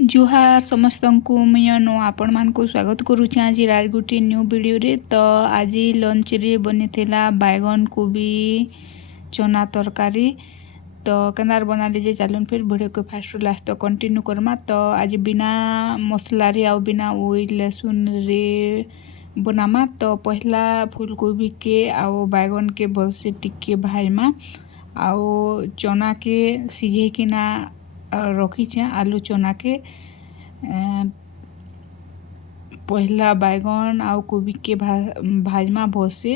जुहार समस्त को मुझे आपण मान को स्वागत करुचे आज आर गोटे न्यू वीडियो रे। तो आज लंच रे बनी बैगन कोबी चना तरकारी। तो केनार बनाली जे चलन फिर वीडियो को फास्ट लास्ट तो कंटिन्यू करमा। तो आज बिना मसला रे आ बिना ऑयल लहसुन रे बनामा। तो पहला फूलकोबी के आओ बैगन के भल से टिके भाईमा आओ चना के सीझे किना रखीचे आलू चना के पहला बैगन आउ कोबी के भाजमा भसे।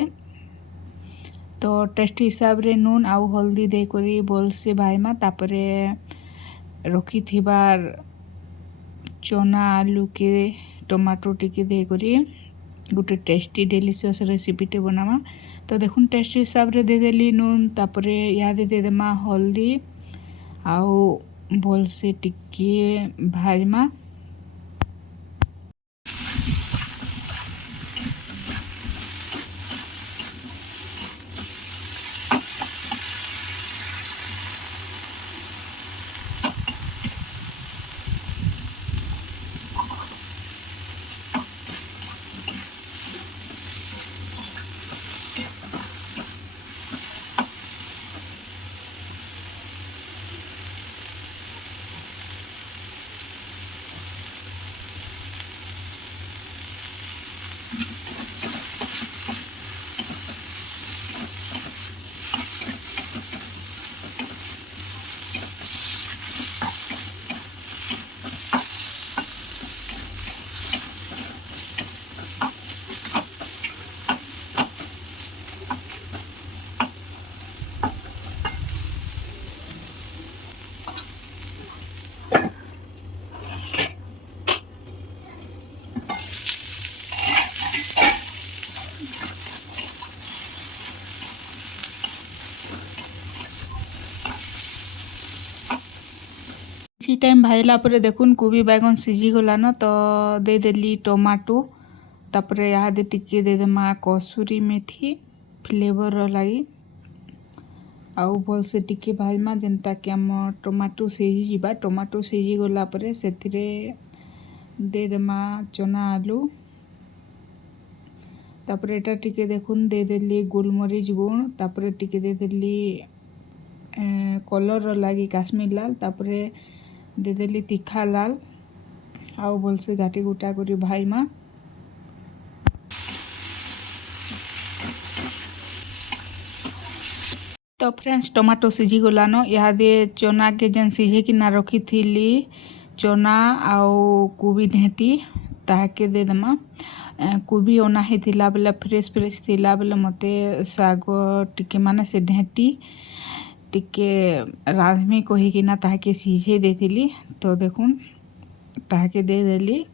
तो टेस्ट हिसाब रे नून आउ हल्दी दे करी बोल से भाईमा तापरे रखी थिबार चना आलू के टमाटो टिके दे करी गोटे टेस्टी डेलीशियस रेसिपी टे बनामा। तो देखुन टेस्ट हिसाब रे दे देली नून तापरे यादे दे देमा हल्दी आउ भल से टिके भाजमा। କିଛି ଟାଇମ୍ ଭାଜିଲା ପରେ ଦେଖୁନ୍ କୋବି बैगन ସିଝି ଗଲାନ। ତ ଦେଇଦେଲି ଟମାଟୋ ତାପରେ ଇହାଦେ ଟିକେ ଦେଇଦେମା କସୁରୀ मेथी फ्लेवर ଲାଗି आउ भलसे टिके भाजमा जेनता कि आम टमाटो सिझी जिबा। टमाटो सिझी गला ପରେ ସେଥିରେ ଦେଇदेमा चना आलू तापर एटा टिके देखुन ଦେଇଦେଲି गोलमरीच गुण तापर टिके ଦେଇଦେଲି कलर लगी काश्मीर लाल तापर ଦେଇଦେଲି तीखा लाल आउ भलसे घाटी गुटा करी भाईमा। तो फ्रेंड्स टमाटो सिझी गलान इहादे चना के जेन सिझे कि ना रखी थी चना आउ कोबी ढेंटी ताके दे देमा। कोबी ओना ही थिला बेले फ्रेश फ्रेश थिला बेले मते साग टिके माने से ढेंटी टिके राधमी कही कि ना ताके सीझे देथिली। तो देखुन ताके दे देली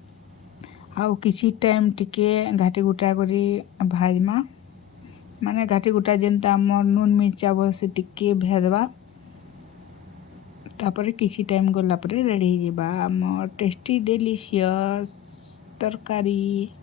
आउ किछि टाइम टिके घाटी गुटा करी भाजमा माने घाटी गुटा जेनता आमर नून मिर्चा बस टिके भेदबा तापर किछि टाइम गला परे रेडी जेबा आमर टेस्टी डेलीशियस तरकारी।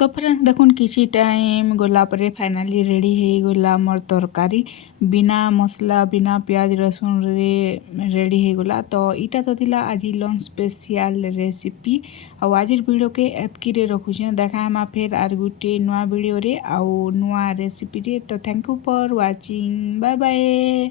तो फ्रेंड्स देखुन किसी टाइम गला पर फाइनाली रेडी हो गला मोर तरकारी बिना मसला बिना प्याज रसुन रे रेडी हो गला। तो इटा तो थिला आज लंच स्पेशल रेसिपी आउ आज वीडियो के एतकी रे रखुछे देखा हम फिर आर गुटे नुआ वीडियो रे आउ नुआ रेसिपी रे। तो thank you for watching bye bye.